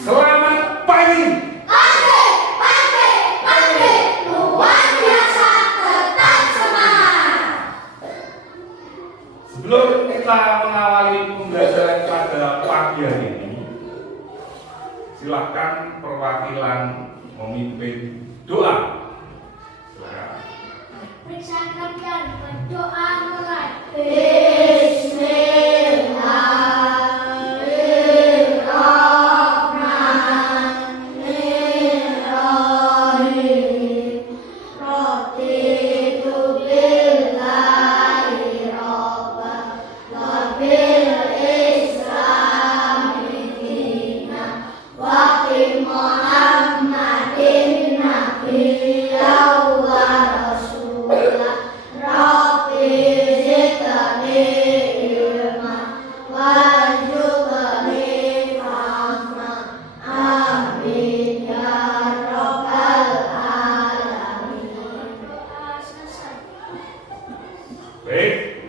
Selamat pagi. Pagi, luar biasa, tetap semangat. Sebelum kita mengawali pembelajaran pada pagi hari ini, silakan perwakilan memimpin doa. Silakan. Periksa kalian berdoa mulai. Baik.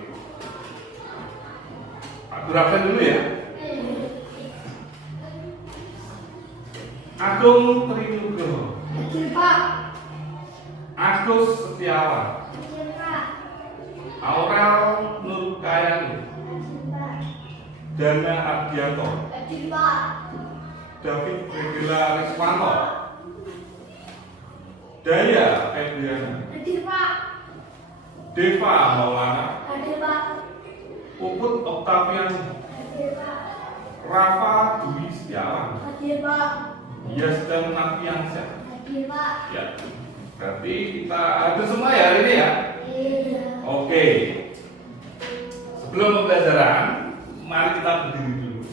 Aku rapkan dulu ya. Agung Trinugroho, Hadir Pak. Agus Setiawan, Hadir Pak. Aurel Nurkayani, Hadir Pak. Dana Ardianto, Hadir Pak. David Regila Riswanto, Daya Febriana, Hadir Pak. Deva Maulana, Hadir Pak. Puput Oktavian, Hadir Pak. Rafa Dwi Setiawan, Hadir Pak. Yasdan Nafiansyah. Hadir Pak. Ya, berarti kita ada semua ya hari ini ya. Iya. Oke. Sebelum pembelajaran, mari kita berdiri dulu.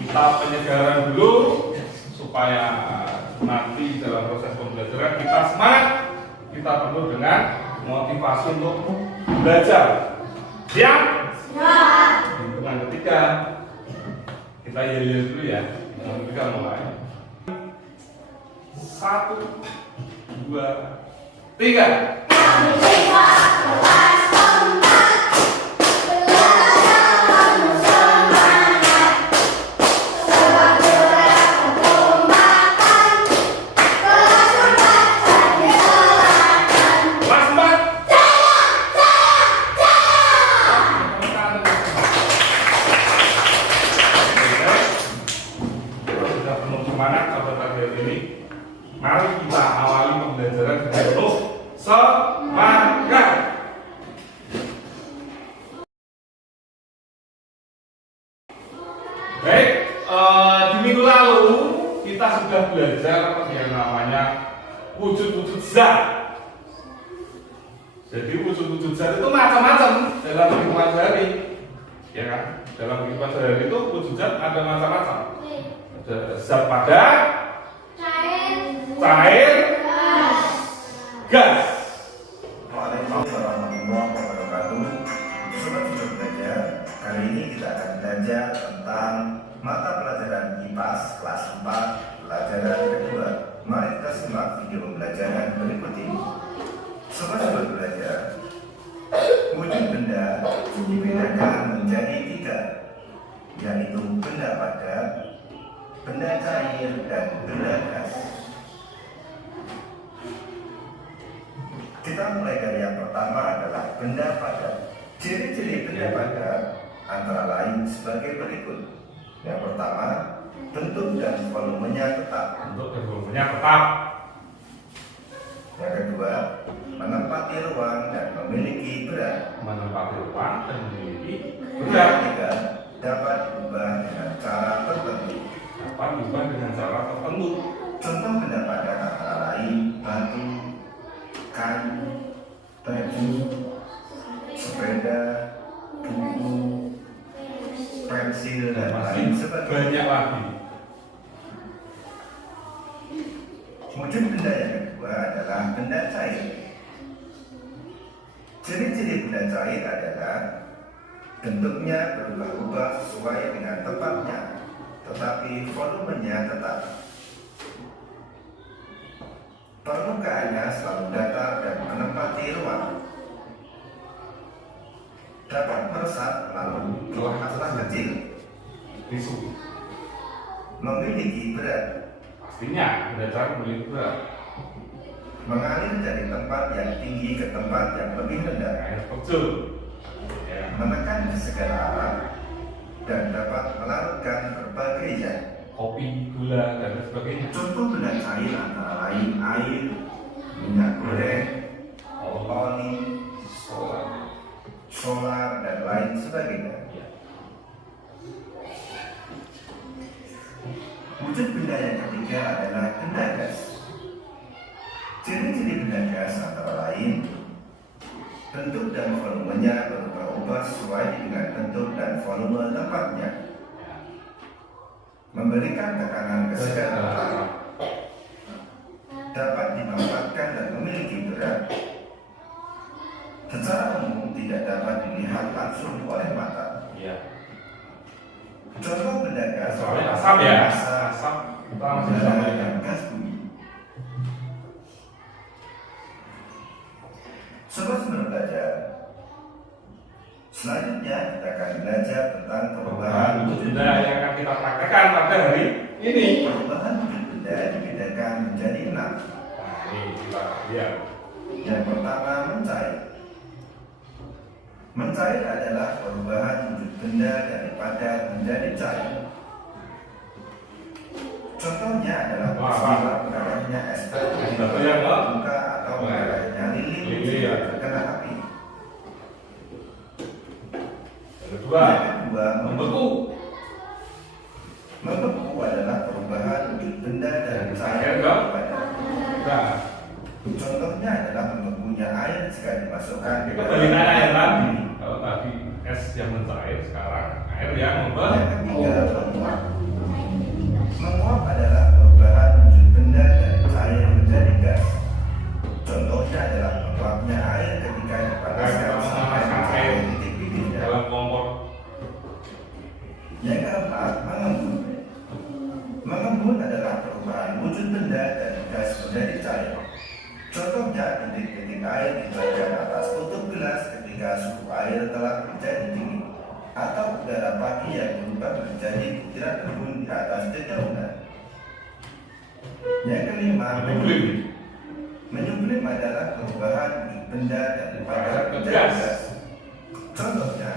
Kita penyegaran dulu supaya nanti dalam proses pembelajaran kita semangat, kita penuh dengan motivasi untuk belajar. Siap? Siap. Hitungan ketiga, kita yel-yel dulu ya. Hitungan ketiga mulai. 1, 2, 3. Kami siswa kelas 4 belajar penuh semangat. Sebagai perkembangkan kelas 4 jadi teladan. Kelas 4. Sudah penuh semangat sahabat hari ini. Mari kita awali pembelajaran dengan penuh semangat. Baik, di minggu lalu kita sudah belajar yang namanya wujud-wujud zat. Jadi wujud-wujud zat itu macam-macam dalam kehidupan sehari, ya kan? Dalam kehidupan sehari itu wujud zat ada macam-macam. Ada zat padat, cair, gas. Waalaikumsalam warahmatullahi wabarakatuh. Sobat sudah belajar. Kali ini kita akan belajar tentang mata pelajaran IPAS kelas 4 pelajaran kedua. Mari kita simak video pembelajaran berikut ini. Sobat sudah belajar. Wujud benda dibedakan menjadi 3, yaitu benda padat, benda cair, dan benda gas. Kita mulai dari yang pertama adalah benda padat. Ciri-ciri benda padat antara lain sebagai berikut. Yang pertama, bentuk dan volumenya tetap. Untuk volumenya tetap. Yang kedua, menempati ruang dan memiliki berat. Menempati ruang dan memiliki Yang berat. ketiga, dapat diubah dengan cara tertentu. Dapat diubah dengan cara tertentu. Contoh benda padat antara lain batu, kayu, baju, sepeda, buku, pensil, dan lain Masih sebagainya. banyak lagi. Wujud benda yang kedua adalah benda cair. Ciri-ciri benda cair adalah bentuknya berubah-ubah sesuai dengan tempatnya, tetapi volumenya tetap. Permukaannya selalu datar dan menempati ruang. Dapat meresap melalui celah-celah kecil. Tisu. memiliki berat, pastinya belajar memiliki berat. mengalir dari tempat yang tinggi ke tempat yang lebih rendah, Air terjun, ya. menekan ke segala arah, dan dapat melarutkan berbagai zat. Kopi, gula, dan lain sebagainya. Contoh benda cair antara lain air, minyak goreng, oli, Solar. solar, dan lain sebagainya. Ya. Wujud benda yang ketiga adalah benda gas. Ciri-ciri benda gas antara lain bentuk dan volumenya berubah-ubah sesuai dengan bentuk dan volume tempatnya, memberikan tekanan ke segala arah, dapat dimanfaatkan dan memiliki berat. Secara umum tidak dapat dilihat langsung oleh mata. Iya. Contoh benda gas Soalnya asap ya. asap, Asap. Kita masih bisa udara, melihat. dan gas bumi. Sobat Semar Belajar, selanjutnya kita akan belajar tentang perubahan wujud Benda yang akan kita praktekkan pada hari ini. Perubahan wujud benda dibedakan menjadi 6. Nah, ini kita lihat. Yang pertama, mencair. Mencair adalah perubahan wujud benda dari padat menjadi cair. Contohnya adalah peristiwa mengalirnya es batu Contoh yang buka atau mengalirnya lilin Lilin, ya. terkena api. Yang kedua, Yang kedua, membeku. membeku adalah perubahan wujud benda dari cair Cair, ke Bang. padat. Nah, Contohnya adalah membekunya air jika dimasukkan kita balik nanya yang tadi. Kalau tadi es yang mencair, sekarang air yang Yang membeku. ketiga, menguap. Menguap adalah perubahan wujud benda dari cair menjadi gas. Contohnya adalah menguapnya air ketika dipanaskan sampai mencapai titik didihnya. Dalam kompor. Yang keempat, mengembun. Mengembun adalah perubahan wujud benda dari gas menjadi cair. Contohnya titik-titik air di bagian atas tutup gelas ketika suhu air telah menjadi dingin, atau udara pagi yang berubah menjadi butiran embun di atas dedaunan. Yang kelima, Menyublim. menyublim adalah perubahan wujud benda dari padat Ke menjadi gas. gas. Contohnya,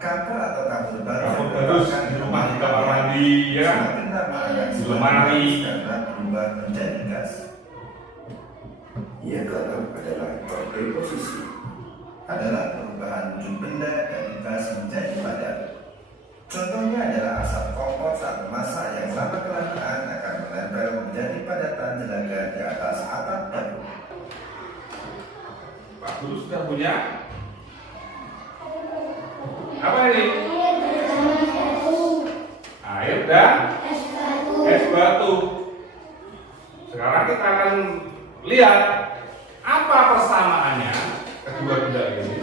kapur atau kabur baru Kapur yang baru diletakkan di rumah, di kamar mandi, ya kan? semakin lama akan Di semakin lemari. panas karena berubah menjadi gas. Yang keenam adalah deposisi, adalah perubahan wujud benda dari gas menjadi padat. Contohnya adalah asap kompor saat memasak yang lama kelamaan akan menempel menjadi padatan jelaga di atas atap dapur. Pak Guru sudah punya? Apa ini? Air dan es batu. Sekarang kita akan lihat apa persamaannya kedua benda ini.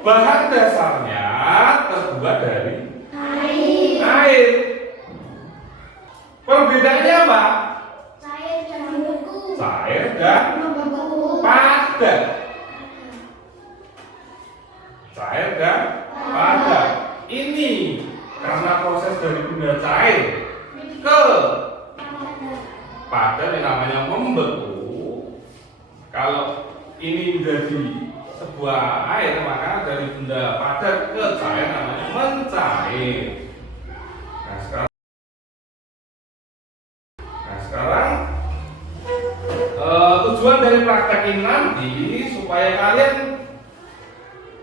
Bahan dasarnya terbuat dari air. Perbedaannya apa? Cair dan padat. Cair dan padat. Ini karena proses dari benda cair ke padat yang namanya membeku. Kalau ini menjadi sebuah air, maka dari benda padat ke cair namanya mencair. Nah sekarang tujuan dari praktek ini nanti supaya kalian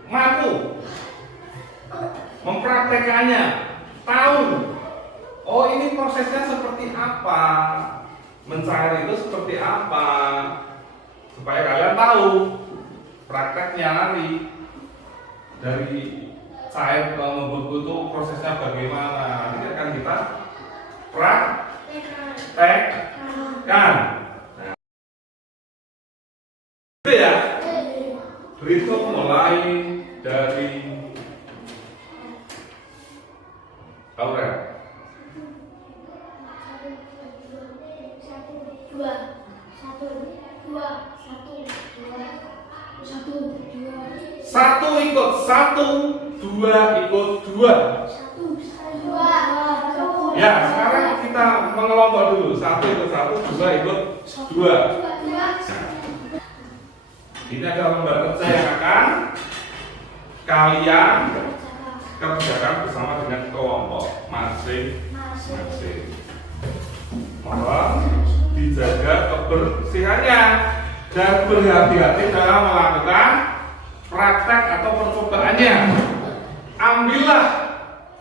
mampu mempraktekannya, tahu oh ini prosesnya seperti apa, mencair itu seperti apa, supaya kalian tahu prakteknya nanti dari cair ke membeku itu prosesnya bagaimana. Nanti akan kita praktekkan. Nah, itu ya. Berhitung mulai dari Aurel. Satu ikut satu, dua ikut dua. Ya, sekarang kita mengelompok dulu. 1 ikut 1, 2 ikut 2. Ini adalah lembar kerja yang akan kalian kerjakan bersama dengan kelompok masing-masing. Mohon dijaga kebersihannya dan berhati-hati dalam melakukan praktek atau percobaannya. Ambillah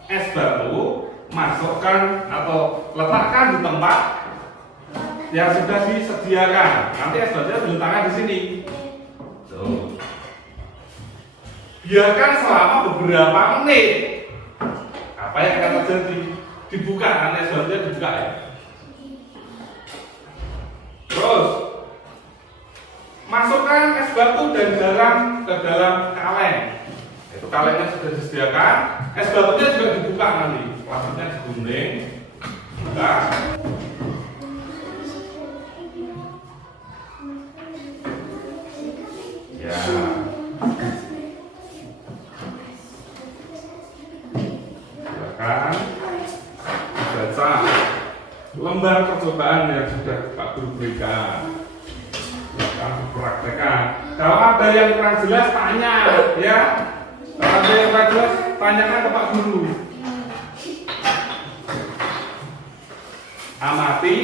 es batu, masukkan atau letakkan di tempat yang sudah disediakan. Nanti es batunya diletakkan di sini. Tuh. Biarkan selama beberapa menit. Apa yang akan terjadi? Dibuka, nanti es batunya dibuka ya. Terus masukkan es batu dan garam ke dalam kaleng. Itu kalengnya sudah disediakan. Es batunya juga dibuka nanti. Plastiknya digunting. Buka. Ya. Silakan baca lembar percobaan yang sudah Pak Guru berikan. Silakan praktekkan. Kalau ada yang kurang jelas tanya, ya. Kalau ada yang kurang jelas tanyakan ke Pak Guru. Amati,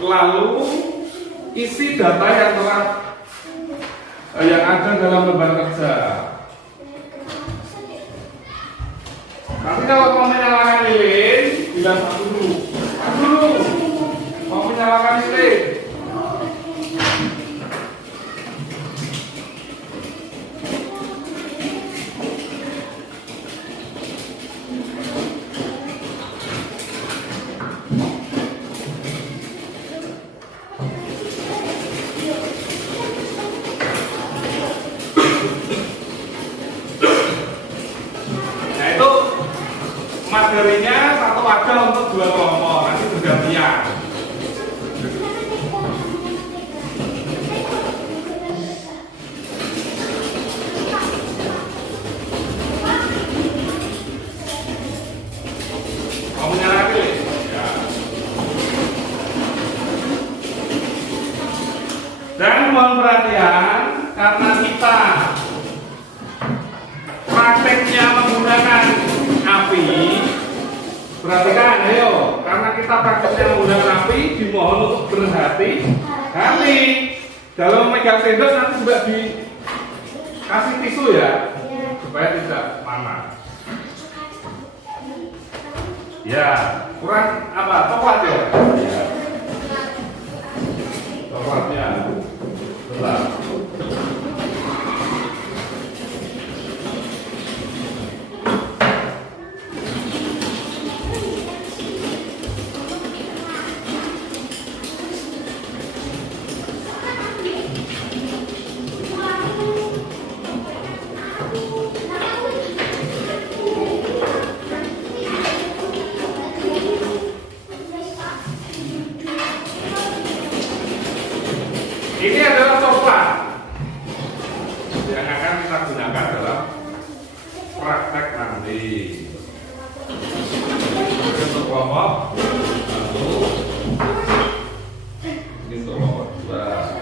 lalu isi data yang ada dalam lembar kerja. Nanti kalau mau menyalakan lilin, bilang Pak Guru. Pak Guru, mau menyalakan lilin. Materinya satu wadah untuk 2 kelompok, nanti bergantian. Mau menyalakan lilin? Ya. Dan mohon perhatian, karena kita prakteknya menggunakan api. Perhatikan, ayo, karena kita prakteknya menggunakan api, dimohon untuk berhati-hati. Dalam memegang sendok nanti juga dikasih tisu ya, supaya tidak panas. Ya, kurang apa? Coklat ya? Ya. Coklatnya, bentar. Ini adalah coklat yang akan kita gunakan dalam praktek nanti. Untuk kelompok 1, ini untuk kelompok 2.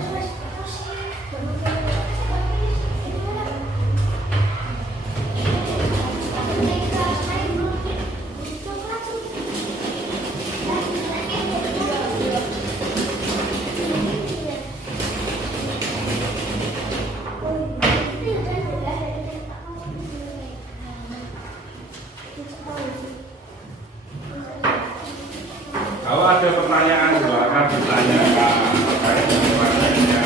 Kalau ada pertanyaan silakan ditanyakan terkait dengan pertanyaannya.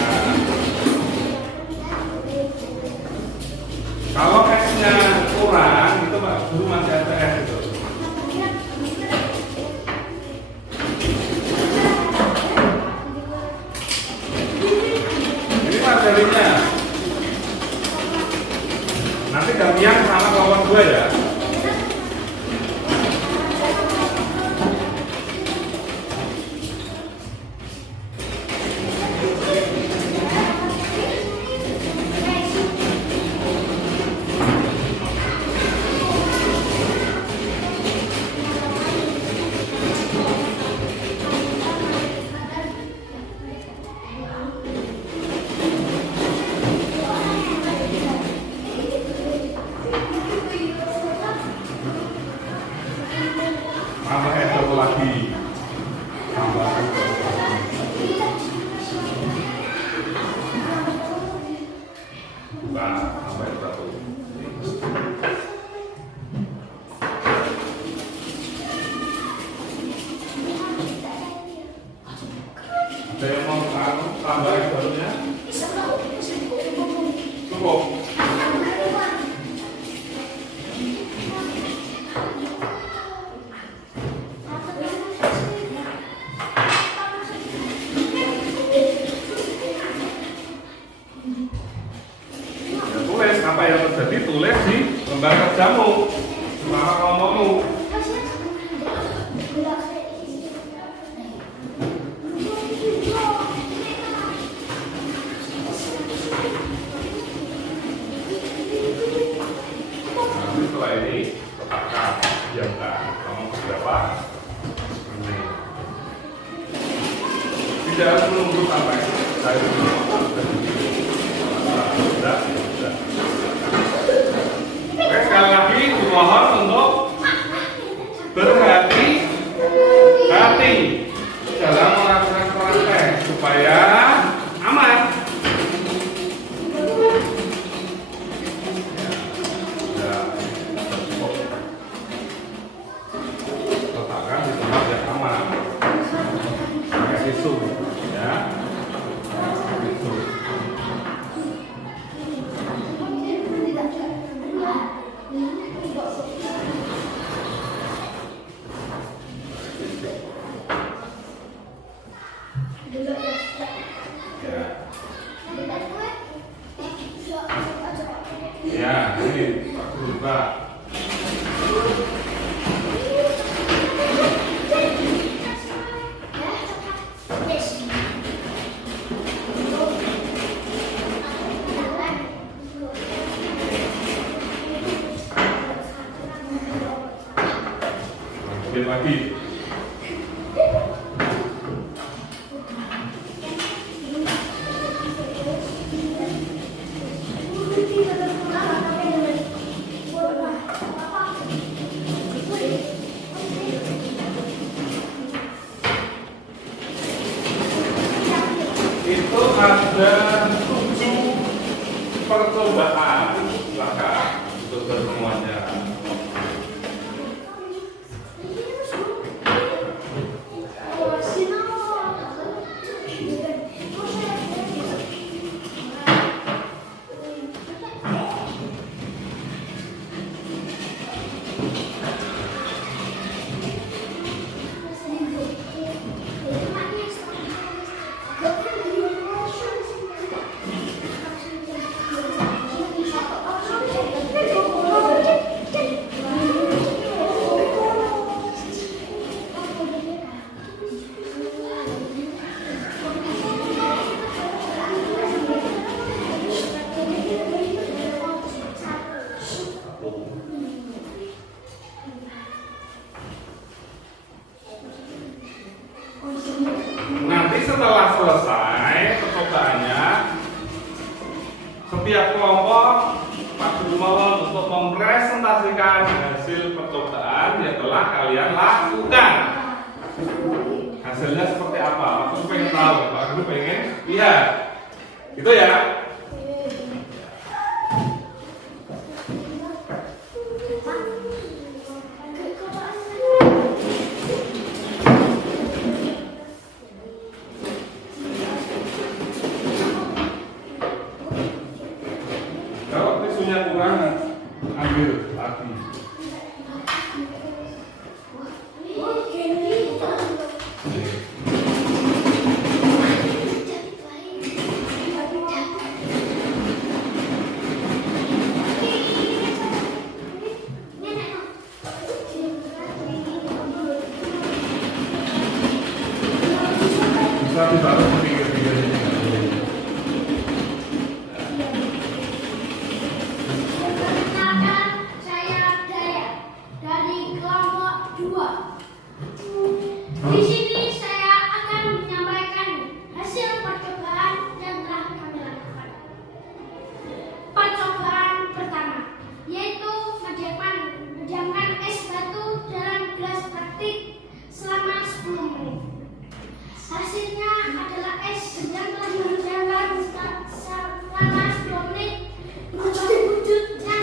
Kalau esnya kurang, itu Pak Guru masih ada es itu. Ini materinya. Nanti gantian sama kawan gue ya. Ada yang mau tambahin barunya? Cukup. Ya, tulis apa yang terjadi, tulis di lembar kerjamu selama ngomongmu. Nanti setelah ini tetapkan diamkan kamu berapa menit. Tidak harus menunggu sampai saya sudah. Oke, sekali lagi dimohon untuk berhati-hati dalam melakukan praktek supaya aman. Letakkan di tempat yang aman. Pakai tisu, ya. Tisu. Ya, ini Pak Guru, Pak. Lanjutin lagi. Itu ada 7 percobaan silakan untuk semuanya. Nanti setelah selesai percobaannya, setiap kelompok Pak Guru mohon untuk mempresentasikan hasil percobaan yang telah kalian lakukan. Hasilnya seperti apa? Pak Guru pengen tahu, Pak Guru pengen lihat. Gitu ya. Kalau tisunya kurang, ambil lagi. Bisa ditaruh di pinggir-pinggirnya. Perkenalkan, saya Daya dari kelompok 2. Di sini saya akan menyampaikan hasil percobaan yang telah kami lakukan. Percobaan pertama yaitu mendiamkan es batu dalam gelas plastik selama 10 menit. Hasilnya adalah es yang telah berjalan selama 10 menit berubah wujudnya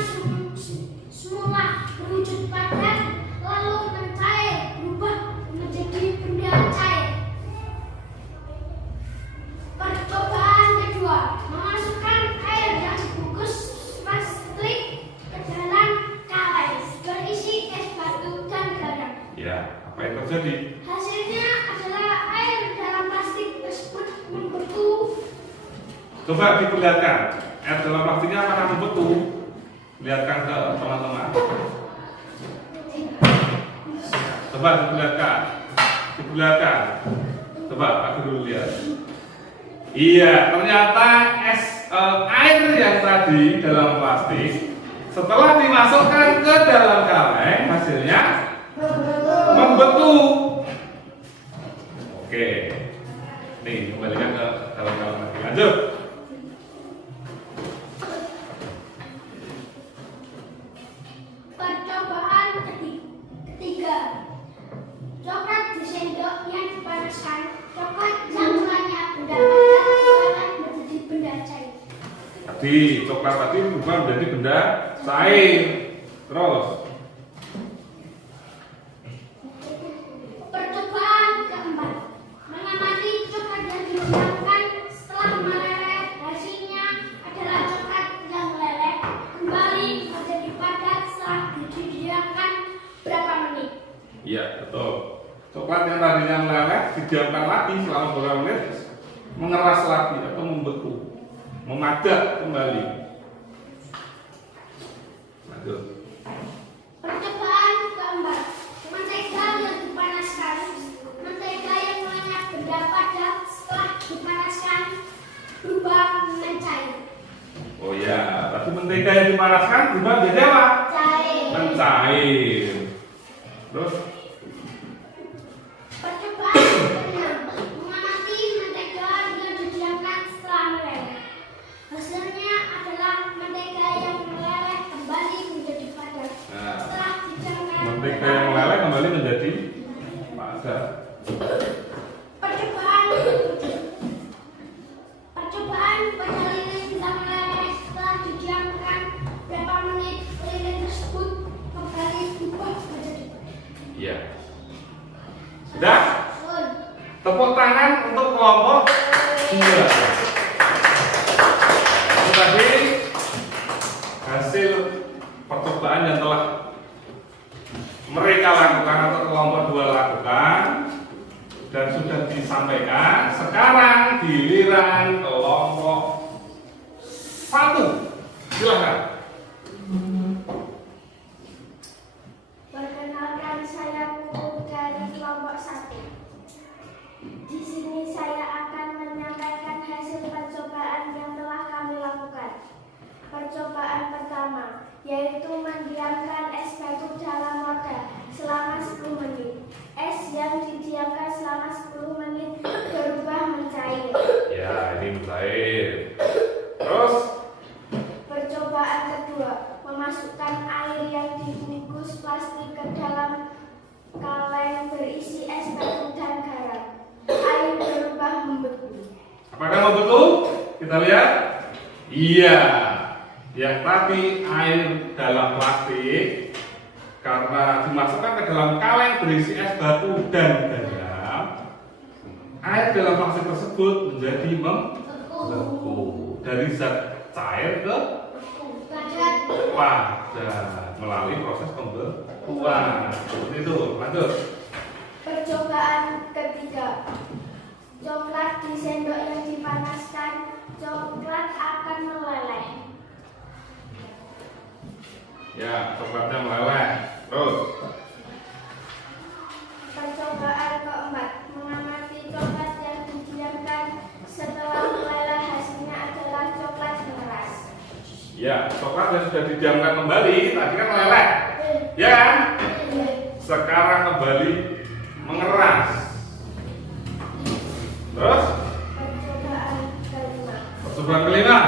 semula berwujud padat lalu mencair berubah menjadi benda Ya, apa yang terjadi? Hasilnya adalah air dalam plastik tersebut membeku. Coba diperlihatkan, air dalam plastiknya apakah membeku? Lihatkan ke teman-teman. Coba diperlihatkan. Coba aku dulu lihat. Iya, ternyata air yang tadi dalam plastik setelah dimasukkan ke dalam kaleng hasilnya membeku. Oke, nih kembalikan ke dalam kaleng lagi. Lanjut. Percobaan ketiga. Coklat di sendok yang dipanaskan, coklat yang mulanya benda padat akan menjadi benda cair. Tadi coklat tadi berubah menjadi benda cair. Terus Percobaan keempat. Mengamati coklat yang didiamkan setelah meleleh, hasilnya adalah coklat yang meleleh kembali menjadi padat setelah didiamkan berapa menit. iya, betul. Coklat yang tadinya meleleh didiamkan lagi selama beberapa menit, mengeras lagi atau membeku, memadat kembali. Lanjut. Percobaan keempat. Mentega yang dipanaskan. Mentega yang mulanya benda padat setelah dipanaskan berubah mencair. Oh ya, tadi mentega yang dipanaskan berubah menjadi apa? Cair. Mencair. Terus Percobaan keenam. Mengamati mentega yang didiamkan setelah meleleh. Hasilnya adalah mentega yang meleleh kembali menjadi padat. Nah, Setelah didiamkan mentega yang meleleh kembali menjadi padat. Percobaan pada lilin yang meleleh setelah didiamkan berapa menit, lilin tersebut kembali berubah menjadi padat. Iya. Sudah? Sun. Tepuk tangan untuk kelompok 2. Itu tadi hasil percobaan yang telah mereka lakukan atau kelompok 2 lakukan dan sudah disampaikan. Sekarang giliran kelompok 1. Silakan. Perkenalkan, saya Puput dari kelompok 1. Di sini saya akan menyampaikan hasil percobaan yang telah kami lakukan. Percobaan pertama yaitu mendiamkan es batu dalam wadah selama 10 menit. Es yang didiamkan selama 10 menit berubah mencair. Ya, ini mencair. Terus Percobaan kedua, memasukkan air yang dibungkus plastik ke dalam kaleng berisi es batu dan garam. Air berubah membeku. apakah membeku? Kita lihat. Iya. Yang tadi air dalam plastik karena dimasukkan ke dalam kaleng berisi es batu dan garam, air dalam plastik tersebut menjadi membeku dari zat cair ke Padat. padat melalui proses pembekuan. Seperti itu. Lanjut. Percobaan ketiga, coklat di sendok yang dipanaskan, coklat akan meleleh. Ya, coklatnya meleleh. Terus Percobaan keempat, mengamati coklat yang didiamkan setelah meleleh, hasilnya adalah coklat mengeras. ya, coklat yang sudah didiamkan kembali tadi kan meleleh. Ya kan? Sekarang kembali mengeras. Terus percobaan kelima.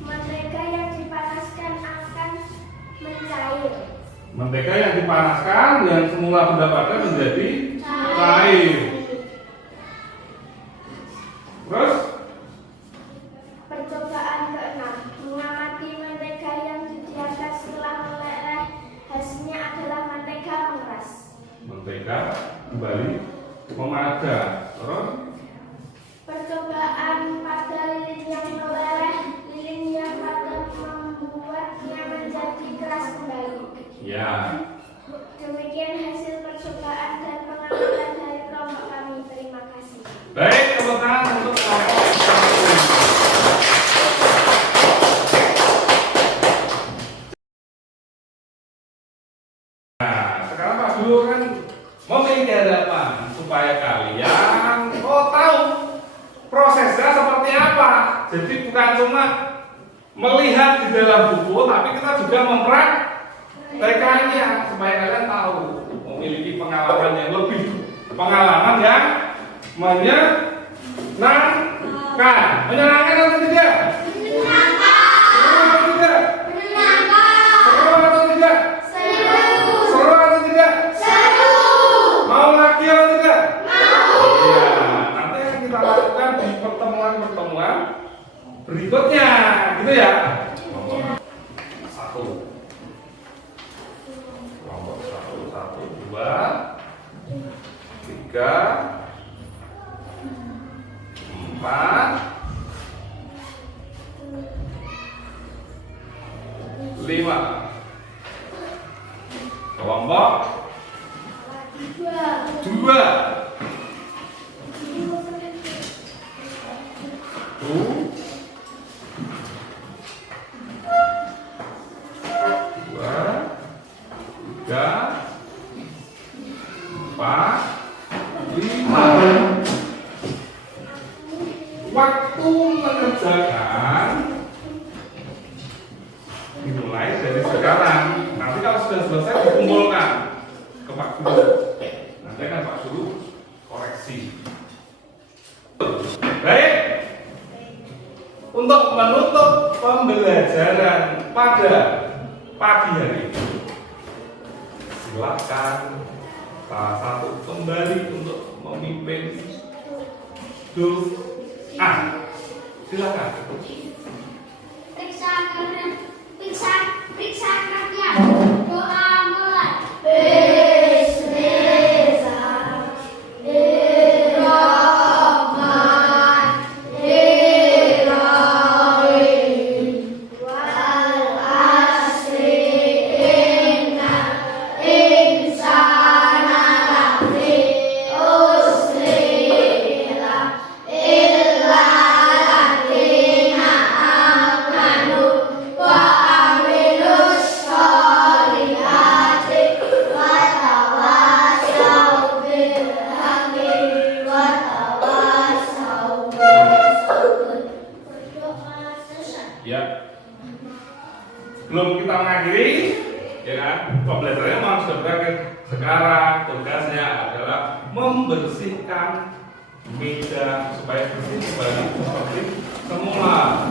Mentega yang dipanaskan akan mencair. Mentega yang dipanaskan yang semula benda padat menjadi cair. Terus Percobaan keenam, mengamati mentega yang didiamkan setelah meleleh, hasilnya adalah mentega mengeras. mentega kembali memadat. Terus Percobaan pada lilin yang meleleh, lilin yang padat membuatnya menjadi keras kembali. ya, Demikian hasil percobaan memiliki hadapan supaya kalian tahu prosesnya seperti apa. Jadi bukan cuma melihat di dalam buku, tapi kita juga mempraktekannya supaya kalian tahu, memiliki pengalaman yang lebih, pengalaman yang menyenangkan. Menyenangkan atau tidak? Seru atau tidak? Seru atau tidak? Seru atau tidak? Mau lagi atau tidak? Iya, nanti akan kita lakukan di pertemuan-pertemuan berikutnya, gitu ya. Nomor 1. Kelompok 1, 2, 3, 4, 5. Kelompok 2. Waktu mengerjakan dimulai dari sekarang. Nanti kalau sudah selesai dikumpulkan ke Pak Guru. Nanti kan Pak Guru koreksi. Baik. Untuk menutup pembelajaran pada pagi hari ini, silakan salah satu kembali untuk memimpin dulu. Silakan. Periksa kerja. Doa mulai. Bismillahirrahmanirrahim. Wal asri innal insana lafi usri illa ladzina amanu wa amilus sholihati wa tawassaw bil haqqi wa tawassaw bis sabr. Berdoa selesai. Ya. Sebelum kita mengakhiri, ya kan, pembelajarannya memang sudah berakhir. Sekarang tugasnya adalah membersihkan meja supaya bersih kembali seperti semula.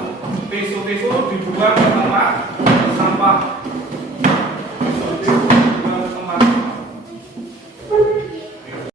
Tisu-tisu dibuang ke tempat sampah